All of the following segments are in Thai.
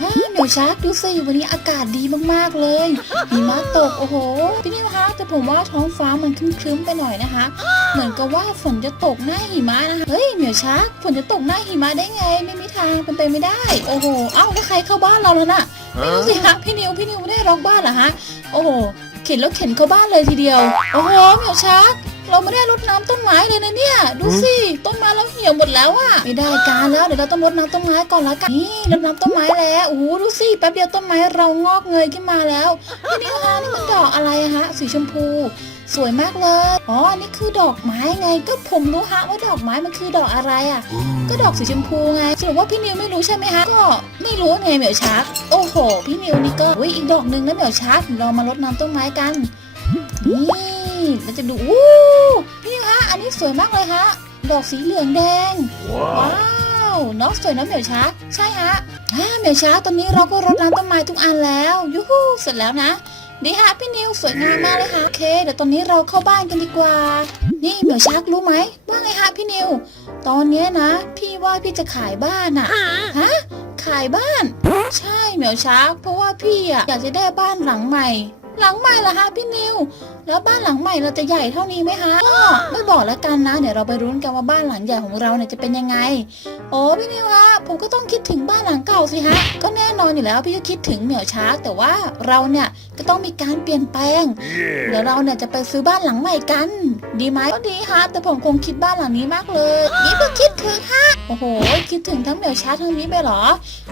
ฮ่าเหมียวชักดูสิวันนี้อากาศดีมากๆเลยหิมะตกโอ้โหพี่นิวคะแต่ผมว่าท้องฟ้ามันครึ้มๆไปหน่อยนะคะ เหมือนกับว่าฝนจะตกหน้าหิมะนะคะเฮ้ยเหมียวชักฝนจะตกหน้าหิมะได้ไง ไม่มีทางเป็นไปไม่ได้ โอ้โหเอ้าแล้วใครเข้าบ้านเราแล้วน่ะไม่รู้สิคะพี่นิวพี่นิวไม่ได้ล็อกบ้านเหรอฮะโอ้โหเข็นแล้วเข็นเข้าบ้านเลยทีเดียว โอ้โหเหมียวชัก เราไม่ได้รดน้ำต้นไม้เลยนะเนี่ย ดูสิต้นไม้เราเหี่ยวหมดแล้วอะไม่ได้การแล้วเดี๋ยวเราต้องรดน้ำต้นไม้ก่อนละกันนี่รดน้ำต้นไม้แล้วโอ้โหดูสิแป๊บเดียวต้นไม้เรางอกเงยขึ้นมาแล้วนี่นี่คะนี่มันดอกอะไรอะฮะสีชมพู สวยมากเลยอ๋ออันนี้คือดอกไม้ไงก็ผมรู้ฮะว่าดอกไม้มันคือดอกอะไรอะ ก็ดอกสีชมพูไงสรุปว่าพี่นิวไม่รู้ใช่ไหมฮะก็ไม่รู้ไงเหมียวชัก โอ้โห พี่นิวนี่ก็อุ้ยอีกดอกหนึ่งนะเหมียวชักเรามารดน้ำต้นไม้กัน นี่ เราจะดูอู้พี่นิวฮะ อันนี้สวยมากเลยฮะ ดอกสีเหลืองแดง ว้าวน้องสวยนะเหมียวช้า ใช่ฮะอ่าเหมียวช้าตอนนี้เราก็รดน้ำต้นไม้ทุกอันแล้วยูฮูเสร็จแล้วนะดีฮะพี่นิวสวยงามมากเลยค่ะโอเคเดี๋ยวตอนนี้เราเข้าบ้านกันดีกว่า นี่เหมียวชักรู้ไหมว่าไงฮะพี่นิว ตอนเนี้ยนะ พี่ว่าพี่จะขายบ้านอะฮะขายบ้าน ใช่เหมียวชักเพราะว่าพี่อะอยากจะได้บ้านหลังใหม่ หลังใหม่เหรอฮะพี่นิว แล้วบ้านหลังใหม่เราจะใหญ่เท่านี้ไหมคะก็ไม่บอกแล้วกันนะ เดี๋ยวเราไปรุ้นกันว่าบ้านหลังใหญ่ของเราเนี่ยจะเป็นยังไง โอ้พี่นิวฮะผมก็ต้องคิดถึงบ้านหลังเก่าสิฮะ ก็แน่นอนอยู่แล้วพี่ก็คิดถึงเหมียวช้าแต่ว่าเราเนี่ยก็ต้องมีการเปลี่ยนแปลง เดี๋ยวเราเนี่ยจะไปซื้อบ้านหลังใหม่กัน ดีไหมก็ดีฮะแต่ผมคงคิดบ้านหลังนี้มากเลยนี่ก็คิดถึงฮะโอ้โห คิดถึงทั้งเหมียวช้าทั้งนี้ไปเหรอ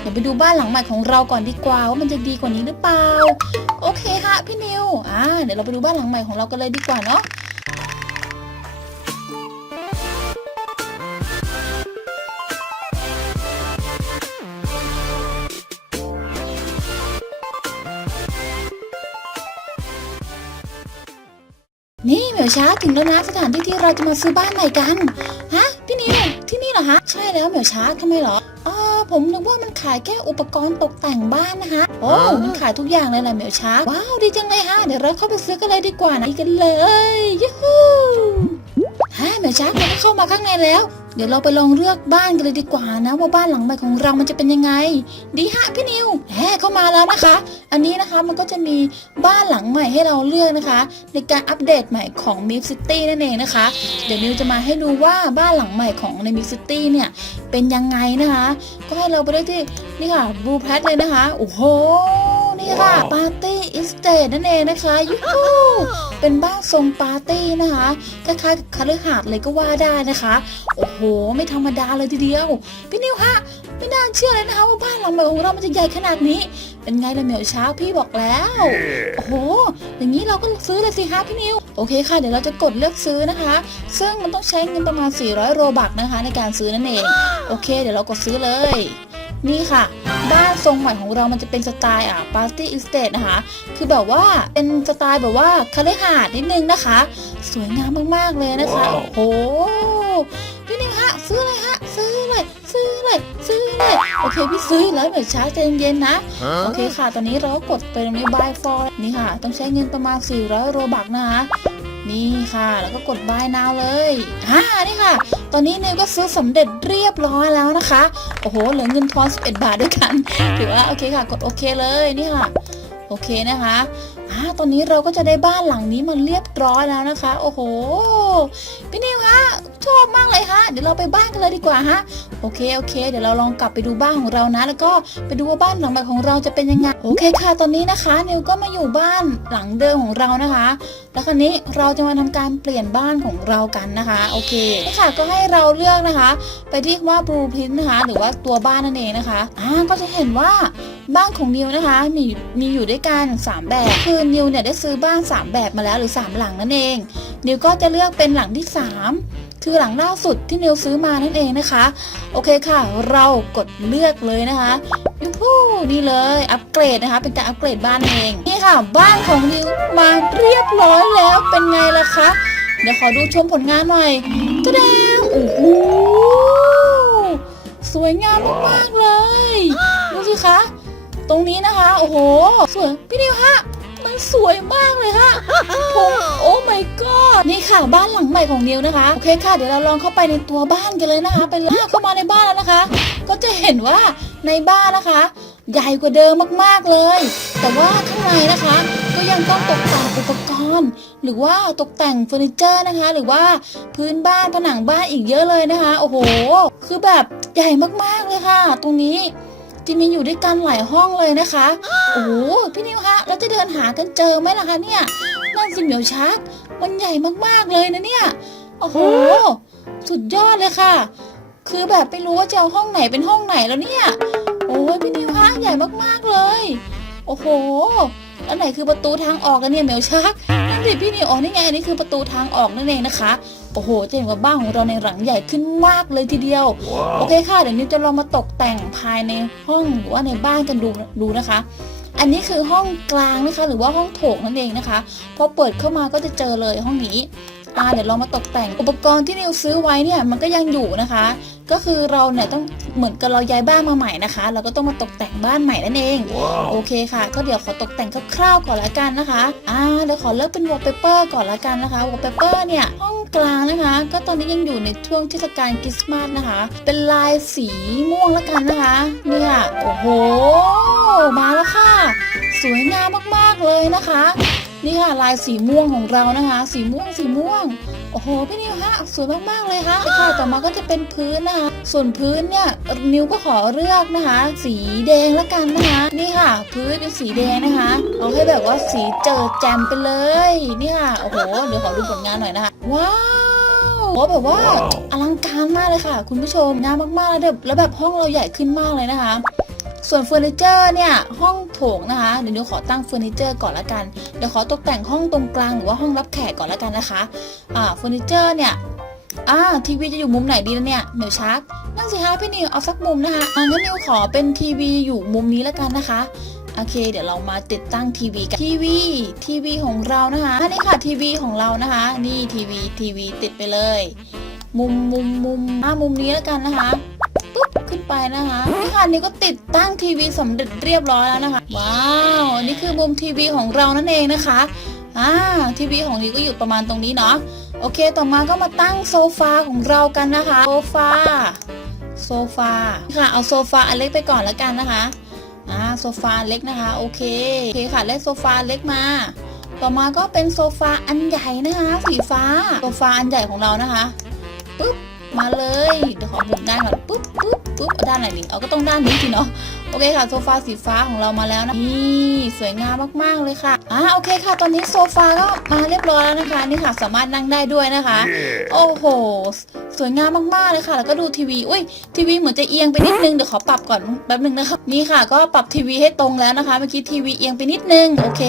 เดี๋ยวไปดูบ้านหลังใหม่ของเราก่อนดีกว่าว่ามันจะดีกว่านี้หรือเปล่า โอเคฮะพี่ี่นิวอ่าเดี๋ยวเราไปดูบ้านหลังใหม่ของเรากันเลยดีกว่าเนาะนี่เหมียวช้าถึงแล้วนะสถานที่ที่เราจะมาซื้อบ้านใหม่กันฮะพี่นิวที่นี่เหรอฮะใช่แล้วเหมียวช้าทำไมเหรออ๋อผมนึกว่ามันขายแค่อุปกรณ์ตกแต่งบ้านนะคะ อ้มันขายทุกอย่างเลยแหละเหมียวช้าว้าวดีจังเลยฮะเดี๋ยวเราเข้าไปซื้อกันเลยดีกว่านะไปกันเลยยูฮูฮะเหมียวช้าเราก็เข้ามาข้างในแล้ว เดี๋ยวเราไปลองเลือกบ้านกันเลยดีกว่านะ ว่าบ้านหลังใหม่ของเรามันจะเป็นยังไง ดีฮะพี่นิวแหมเข้ามาแล้วนะคะ อันนี้นะคะมันก็จะมีบ้านหลังใหม่ให้เราเลือกนะคะ ในการอัปเดตใหม่ของ m i ซิตี้นั่นเองนะคะ เดี๋ยวนิวจะมาให้ดูว่าบ้านหลังใหม่ของใน m i ซิตี้เนี่ยเป็นยังไงนะคะ ก็ให้เราไปได้ที่นี่ค่ะบูแพทเลยนะคะโอ้โห นี่ค่ะปาร์ตี้อิสเตนั่นเองนะคะยูฮูเป็นบ้านทรงปาร์ตี้นะคะคล้ายๆกับคาลือหาดเลยก็ว่าได้นะคะ โอ้โห ไม่ธรรมดาเลยทีเดียว พี่นิวฮะไม่น่าเชื่อเลยนะคะว่าบ้านหลังใหม่ของเรามันจะใหญ่ขนาดนี้ เป็นไงล่ะเหมียวเช้าพี่บอกแล้ว โอ้โห อย่างนี้เราก็ซื้อเลยสิฮะพี่นิว โอเคค่ะ เดี๋ยวเราจะกดเลือกซื้อนะคะ ซึ่งมันต้องใช้เงินประมาณ 400 โรบักนะคะในการซื้อนั่นเอง โอเค เดี๋ยวเรากดซื้อเลย นี่ค่ะบ้านทรงใหม่ของเรามันจะเป็นสไตล์อะปาร์ตี้อิสเตทนะคะ คือแบบว่าเป็นสไตล์แบบว่าคาเลหาดนิดนึงนะคะ สวยงามมากๆเลยนะคะว้าวโอ้โหพี่นิวฮะซื้อเลยฮะ ซื้อเลย ซื้อเลย ซื้อเลย โอเคพี่ซื้อแล้วเดี๋ยวช้าใจเย็นๆนะ โอเคค่ะ ตอนนี้เราก็กดไปตรงนี้ buy for นี่ค่ะ ต้องใช้เงินประมาณ 400 โรบักนะคะ นี่ค่ะ แล้วก็กด buy now เลยอ่านี่ค่ะ ตอนนี้เนยก็ซื้อสำเร็จเรียบร้อยแล้วนะคะ โอ้โห เหลือเงินทอน 11 บาทด้วยกัน ถือว่าโอเคค่ะ กดโอเคเลยนี่ค่ะ โอเคนะคะอ่าตอนนี้เราก็จะได้บ้านหลังนี้มันเรียบร้อยแล้วนะคะ โอ้โห พี่นิวฮะชอบมากเลยฮะ เดี๋ยวเราไปบ้านกันเลยดีกว่าฮะโอเคโอเค เดี๋ยวเราลองกลับไปดูบ้านของเรานะ แล้วก็ไปดูว่าบ้านหลังใหม่ของเราจะเป็นยังไงโอเคค่ะตอนนี้นะคะนิวก็มาอยู่บ้านหลังเดิมของเรานะคะ แล้วคราวนี้เราจะมาทำการเปลี่ยนบ้านของเรากันนะคะโอเคค่ะก็ให้เราเลือกนะคะ ไปที่ว่า blueprint นะคะ หรือว่าตัวบ้านนั่นเองนะคะอ่าก็จะเห็นว่าบ้านของนิวนะคะมีมีอยู่ด้วยกันสามแบบ คือนิวเนี่ยได้ซื้อบ้านสามแบบมาแล้วหรือสามหลังนั่นเอง นิวก็จะเลือกเป็นหลังที่สาม คือหลังล่าสุดที่นิวซื้อมานั่นเองนะคะ โอเคค่ะ เรากดเลือกเลยนะคะยูฮูนี่เลยอัปเกรดนะคะ เป็นการอัปเกรดบ้านเองนี่ค่ะ บ้านของนิวมาเรียบร้อยแล้วเป็นไงล่ะคะเดี๋ยวขอดูชมผลงานหน่อยตะแดงโอ้โหสวยงามมากๆเลยดูสิคะตรงนี้นะคะ โอ้โห สวย พี่นิวฮะ มันสวยมากเลยฮะผมโอ้ my god นี่ค่ะบ้านหลังใหม่ของนิวนะคะ โอเคค่ะ เดี๋ยวเราลองเข้าไปในตัวบ้านกันเลยนะคะ ไปเลยเข้ามาในบ้านแล้วนะคะ ก็จะเห็นว่าในบ้านนะคะ ใหญ่กว่าเดิมมากๆเลย แต่ว่าข้างในนะคะ ก็ยังต้องตกแต่งอุปกรณ์ หรือว่าตกแต่งเฟอร์นิเจอร์นะคะ หรือว่าพื้นบ้านผนังบ้านอีกเยอะเลยนะคะ โอ้โห คือแบบใหญ่มากๆเลยค่ะ ตรงนี้ จะมีอยู่ด้วยกันหลายห้องเลยนะคะ โอ้โหพี่นิวคะแล้วจะเดินหากันเจอไหมล่ะคะเนี่ยนั่นสิเหมียวชัก มันใหญ่มากๆเลยนะเนี่ย โอ้โห สุดยอดเลยค่ะ คือแบบไม่รู้ว่าจะเอาห้องไหนเป็นห้องไหนแล้วเนี่ย โอ้ยพี่นิวคะใหญ่มากๆเลย โอ้โห แล้วไหนคือประตูทางออกกันเนี่ยเหมียวชัก นั่นสิพี่นิวอ๋อนี่ไงอันนี้คือประตูทางออกนั่นเองนะคะโอ้โหจะเห็นว่าบ้านของเราในหลังใหญ่ขึ้นมากเลยทีเดียวโอเคค่ะเดี๋ยวนิวจะลองมาตกแต่งภายในห้องหรือว่าในบ้านกันดูดูนะคะ อันนี้คือห้องกลางนะคะ หรือว่าห้องโถงนั่นเองนะคะพอเปิดเข้ามาก็จะเจอเลยห้องนี้ อ่าเดี๋ยวเรามาตกแต่งอุปกรณ์ที่นิวซื้อไว้เนี่ยมันก็ยังอยู่นะคะ ก็คือเราเนี่ยต้องเหมือนกับเราย้ายบ้านมาใหม่นะคะ เราก็ต้องมาตกแต่งบ้านใหม่นั่นเองโอเคค่ะ ก็เดี๋ยวขอตกแต่งคร่าวๆก่อนละกันนะคะอ่าเดี๋ยวขอเลือกเป็นวอลเปเปอร์ก่อนละกันนะคะวอลเปเปอร์เนี่ยห้องกลางนะคะ ก็ตอนนี้ยังอยู่ในช่วงเทศกาลคริสต์มาสนะคะ เป็นลายสีม่วงละกันนะคะเนี่ยโอ้โหมาแล้วค่ะ สวยงามมากๆเลยนะคะ นี่ค่ะลายสีม่วงของเรานะคะ สีม่วงสีม่วง โอ้โหพี่นิวฮะสวยมากๆเลยค่ะค่ะต่อมาก็จะเป็นพื้นนะคะ ส่วนพื้นเนี่ยนิวก็ขอเลือกนะคะ สีแดงละกันนะคะนี่ค่ะ พื้นเป็นสีแดงนะคะ เอาให้แบบว่าสีเจิดแจ่มไปเลยนี่ค่ะโอ้โหเดี๋ยวขอดูผลงานหน่อยนะคะว้าวโอ้แบบว่าอลังการมากเลยค่ะ คุณผู้ชมงามมากๆแล้วแบบแล้วแบบห้องเราใหญ่ขึ้นมากเลยนะคะ ส่วนเฟอร์นิเจอร์เนี่ยห้องโถงนะคะเดี๋ยวนิวขอตั้งเฟอร์นิเจอร์ก่อนละกันเดี๋ยวขอตกแต่งห้องตรงกลางหรือว่าห้องรับแขกก่อนละกันนะคะอ่าเฟอร์นิเจอร์เนี่ยอ่าทีวีจะอยู่มุมไหนดีนะเนี่ยเหมียวชักนั่นสิคะพี่นิวเอาสักมุมนะคะอ่างั้นนิวขอเป็นทีวีอยู่มุมนี้ละกันนะคะโอเค เดี๋ยวเรามาติดตั้งทีวีกันทีวีทีวีของเรานะคะอันนี้ค่ะทีวีของเรานะคะ นี่ทีวีทีวีติดไปเลย มุมมุมมุมอ่ามุมนี้แล้วกันนะคะ ขึ้นไปนะคะนี่ค่ะนี่ก็ติดตั้งทีวีสำเร็จเรียบร้อยแล้วนะคะ ว้าวนนี่คือมุมทีวีของเรานั่นเองนะคะอ่าทีวีของนี้ก็อยู่ประมาณตรงนี้เนาะโอเคต่อมาก็มาตั้งโซฟาของเรากันนะคะโซฟาโซฟาค่ะเอาโซฟาอันเล็กไปก่อนแล้วกันนะคะอ่าโซฟาเล็กนะคะโอเคโอเคค่ะเล็กโซฟาเล็กมา ต่อมาก็เป็นโซฟาอันใหญ่นะคะสีฟ้าโซฟาอันใหญ่ของเรานะคะปุ๊บมาเลยเดี๋ยวขอหมุนด้านก่อนปุ๊บ ปุ๊บปุ๊บเอาด้านไหนดีเอาก็ต้องด้านนี้สิเนาะโอเคค่ะโซฟาสีฟ้าของเรามาแล้วนะนี่สวยงามมากๆเลยค่ะอ่าโอเคค่ะ ตอนนี้โซฟาก็มาเรียบร้อยแล้วนะคะนี่ค่ะสามารถนั่งได้ด้วยนะคะ โอ้โห สวยงามมากๆเลยค่ะ แล้วก็ดูทีวีอุ้ยทีวีเหมือนจะเอียงไปนิดนึงเดี๋ยวขอปรับก่อนแป๊บนึงนะคะนี่ค่ะ ก็ปรับทีวีให้ตรงแล้วนะคะเมื่อกี้ทีวีเอียงไปนิดนึงโอเค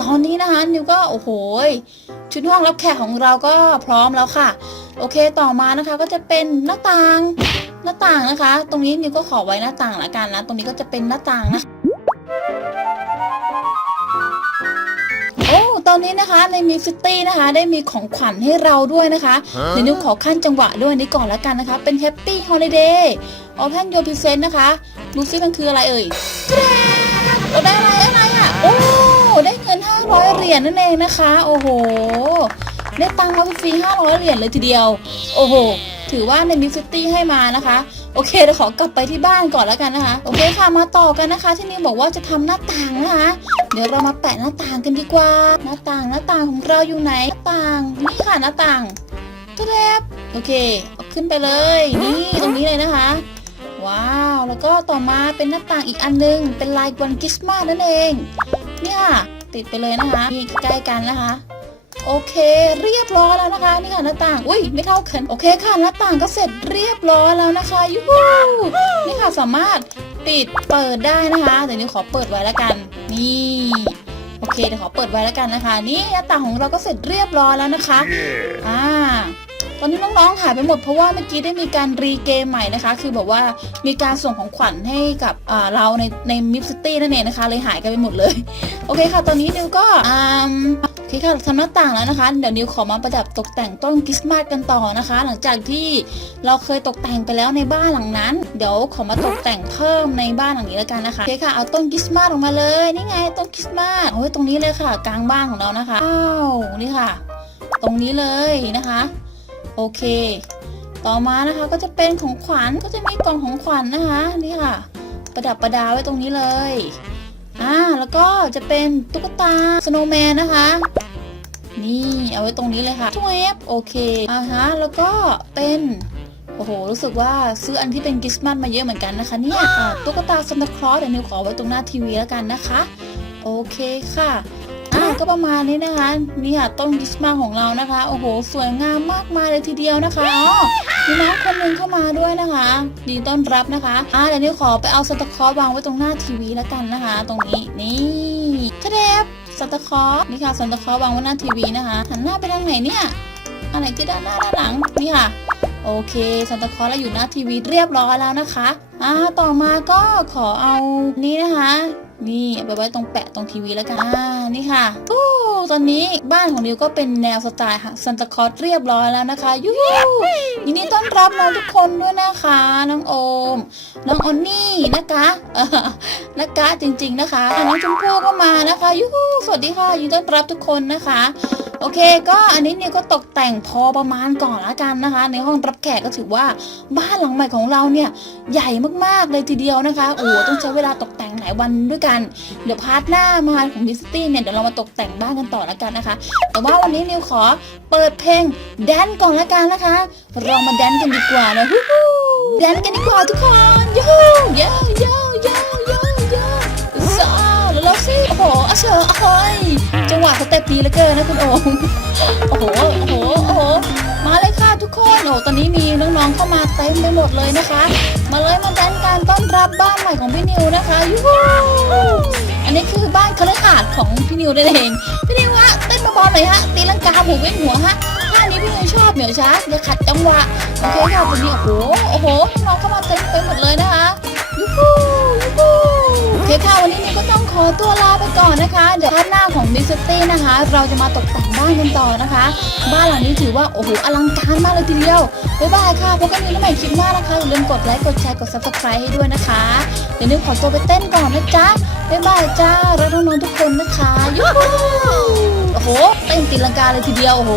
ตอนนี้นะคะนิวก็โอ้โหชุดห้องรับแขกของเราก็พร้อมแล้วค่ะ โอเคต่อมานะคะก็จะเป็นหน้าต่าง หน้าต่างนะคะ ตรงนี้นิวก็ขอไว้หน้าต่างละกันนะ ตรงนี้ก็จะเป็นหน้าต่างนะ โอ้ ตอนนี้นะคะในมิซิตี้นะคะ ได้มีของขวัญให้เราด้วยนะคะเดี๋ยวนิวขอขั้นจังหวะด้วยนี้ก่อนละกันนะคะ เป็น Happy Holiday Open Your Present นะคะดูซิมันคืออะไรเอ่ยแกร๊ดเราได้อะไรอะไรอะ โอ้ได้เงิน 500 เหรียญนั่นเองนะคะ โอ้โห ได้ตังค์มาฟรีๆ500 เหรียญเลยทีเดียว โอ้โห ถือว่าในมิวซิตี้ให้มานะคะ โอเคเดี๋ยวขอกลับไปที่บ้านก่อนแล้วกันนะคะ โอเคค่ะมาต่อกันนะคะ ที่นิวบอกว่าจะทำหน้าต่างนะคะ เดี๋ยวเรามาแปะหน้าต่างกันดีกว่า หน้าต่างหน้าต่างของเราอยู่ไหนหน้าต่างนี่ค่ะหน้าต่างตุ๊ดแบโอเคเอาขึ้นไปเลย นี่ตรงนี้เลยนะคะ ว้าว แล้วก็ต่อมาเป็นหน้าต่างอีกอันนึง เป็นลายวันคริสต์มาสนั่นเอง เนี่ยติดไปเลยนะคะนี่ใกล้กันนะคะ โอเค เรียบร้อยแล้วนะคะนี่ค่ะหน้าต่างอุ้ยไม่เท่ากันโอเคค่ะหน้าต่างก็เสร็จเรียบร้อยแล้วนะคะยูฮูนี่ค่ะสามารถปิดเปิดได้นะคะเดี๋ยวนี้ขอเปิดไว้แล้วกัน นี่โอเคเดี๋ยวขอเปิดไว้แล้วกันนะคะ นี่หน้าต่างของเราก็เสร็จเรียบร้อยแล้วนะคะอ่าตอนนี้น้องๆหายไปหมดเพราะว่าเมื่อกี้ได้มีการรีเกมใหม่นะคะ คือแบบว่ามีการส่งของขวัญให้กับอ่าเราในในมิฟซิตี้นั่นเองนะคะ เลยหายกันไปหมดเลย โอเคค่ะ ตอนนี้นิวก็ อ่าโอเคค่ะทำหน้าต่างแล้วนะคะ เดี๋ยวนิวขอมาประดับตกแต่งต้นคริสต์มาสกันต่อนะคะ หลังจากที่เราเคยตกแต่งไปแล้วในบ้านหลังนั้น เดี๋ยวขอมาตกแต่งเพิ่มในบ้านหลังนี้แล้วกันนะคะโอเคค่ะเอาต้นคริสต์มาสออกมาเลยนี่ไงต้นคริสต์มาสโอ้ยตรงนี้เลยค่ะ กลางบ้านของเรานะคะอ้าวนี่ค่ะ ตรงนี้เลยนะคะ โอเค ต่อมานะคะก็จะเป็นของขวัญก็จะมีกล่องของขวัญนะคะนี่ค่ะ ประดับประดาไว้ตรงนี้เลย อ่าแล้วก็จะเป็นตุ๊กตาสโนว์แมนนะคะนี่ เอาไว้ตรงนี้เลยค่ะทวบโอเคอ่าฮะแล้วก็เป็นโอ้โห รู้สึกว่าซื้ออันที่เป็นคริสต์มาสมาเยอะเหมือนกันนะคะเนี่ยตุ๊กตาซันตาคลอสเดี๋ยวนิวขอไว้ตรงหน้าทีวีแล้วกันนะคะ โอเคค่ะ ก็ประมาณนี้นะคะนี่ค่ะต้นคริสต์มาสของเรานะคะ โอ้โห สวยงามมากมายเลยทีเดียวนะคะอ๋อมีน้องคนหนึงเข้ามาด้วยนะคะ ดีต้อนรับนะคะอ่าเดี๋ยวนิวขอไปเอาซันตาคลอสวางไว้ตรงหน้าทีวีแล้วกันนะคะ ตรงนี้นี่ทะเดบซันตาคลอสนี่ค่ะซันตาคลอสวางไว้หน้าทีวีนะคะหันหน้าไปทางไหนเนี่ยอันไหนคือด้านหน้าด้านหลังนี่ค่ะโอเคซันตาคลอสเราอยู่หน้าทีวีเรียบร้อยแล้วนะคะ อ่า ต่อมาก็ขอเอานี่นะคะ นี่ไปไว้ตรงแปะตรงทีวีแล้วกัน อ่า นี่ค่ะโอ้ตอนนี้บ้านของนิวก็เป็นแนวสไตล์ซันตาคอร์สเรียบร้อยแล้วนะคะ ยูยูยินดีต้อนรับน้องทุกคนด้วยนะคะ น้องโอม น้องออนนี่นะคะนะคะจริง ๆ นะคะอะน้องชมพู่ก็มานะคะ ยูฮูสวัสดีค่ะยินดีต้อนรับทุกคนนะคะ โอเค ก็อันนี้เนี่ยก็ตกแต่งพอประมาณก่อนละกันนะคะ ในห้องรับแขกก็ถือว่าบ้านหลังใหม่ของเราเนี่ยใหญ่มากๆเลยทีเดียวนะคะโอ้ต้องใช้เวลาตกแต่งหลายวันด้วยกัน เดี๋ยวพาร์ทหน้ามาของดิสตี้เนี่ยเดี๋ยวเรามาตกแต่งบ้านกันต่อละกันนะคะ แต่ว่าวันนี้นิวขอเปิดเพลงแดนก่อนละกันนะคะเรามาแดนกันดีกว่านะฮู้ฮู้แดนกันดีกว่าทุกคนยูฮูเย้เย้เย้เย้เย้ซาแล้วเราสิโอ้โหอาเชอร์อ้อย จังหวะสเต็ปดีเหลือเกินนะคุณโอมโอ้โหโอ้โหโอ้โหมาเลยค่ะทุกคนโอ้ตอนนี้มีน้องๆเข้ามาเต็มไปหมดเลยนะคะ มาเลยมาแดนการต้อนรับบ้านใหม่ของพี่นิวนะคะยูฮูอันนี้คือบ้านคฤหาสน์ของพี่นิวนั่นเองพี่นิวฮะเต้นเบาๆหน่อยฮะตีลังกาหูเว้นหัวฮะท่านี้พี่นิวชอบเหมียวช้าอย่าขัดจังหวะโอเคค่ะตอนนี้โอ้โหโอ้โหน้องเข้ามาเต็มไปหมดเลยนะคะยูฮู เคค่ะวันนี้นิก็ต้องขอตัวลาไปก่อนนะคะ เดี๋ยวพาร์ทหน้าของมิสตี้นะคะ เราจะมาตกแต่งบ้านกันต่อนะคะ บ้านหลังนี้ถือว่าโอ้โหอลังการมากเลยทีเดียวบ๊ายบายค่ะพบกันในใหม่คลิปหน้านะคะอย่าลืมกดไลค์กดแชร์กด subscribe ให้ด้วยนะคะเดี๋ยวนิวขอตัวไปเต้นก่อนนะจ๊ะบ๊ายบายจ้ารักน้องๆทุกคนนะคะยูฮูโอ้โหเต้นตีลังกาเลยทีเดียวโอ้โห